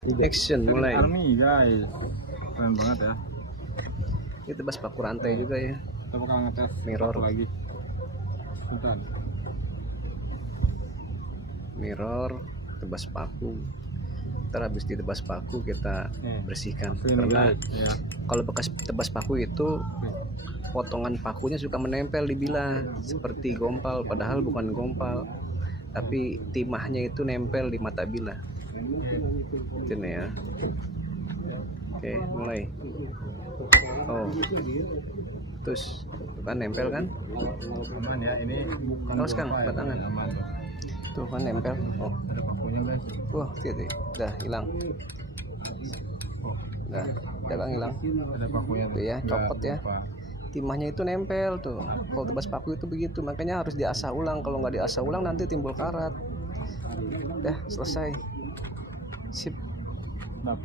Action mulai. Army guys, keren banget ya. Ini tebas paku rantai juga ya. Kita bakal ngetes Mirror lagi. Bentar. Mirror, tebas paku. Ntar habis ditebas paku kita bersihkan. Karena ya. kalau bekas tebas paku itu potongan pakunya suka menempel dibilah seperti gompal, padahal bukan gompal, tapi timahnya itu nempel di mata bilah. Itu nih ya. Oke, mulai. Oh, terus tuh kan nempel kan? Aman ya, ini bukan Terus kan ya, batangan. aman. Tuh kan nempel. Oh, Ada pakunya guys. wah, titik, udah hilang. Udah kan hilang. Ada pakunya Tuh ya, copot ya. Timahnya itu nempel tuh. Kalau tebas paku itu begitu, makanya harus diasah ulang. Kalau nggak diasah ulang nanti timbul karat. Udah selesai. Sip. Nah.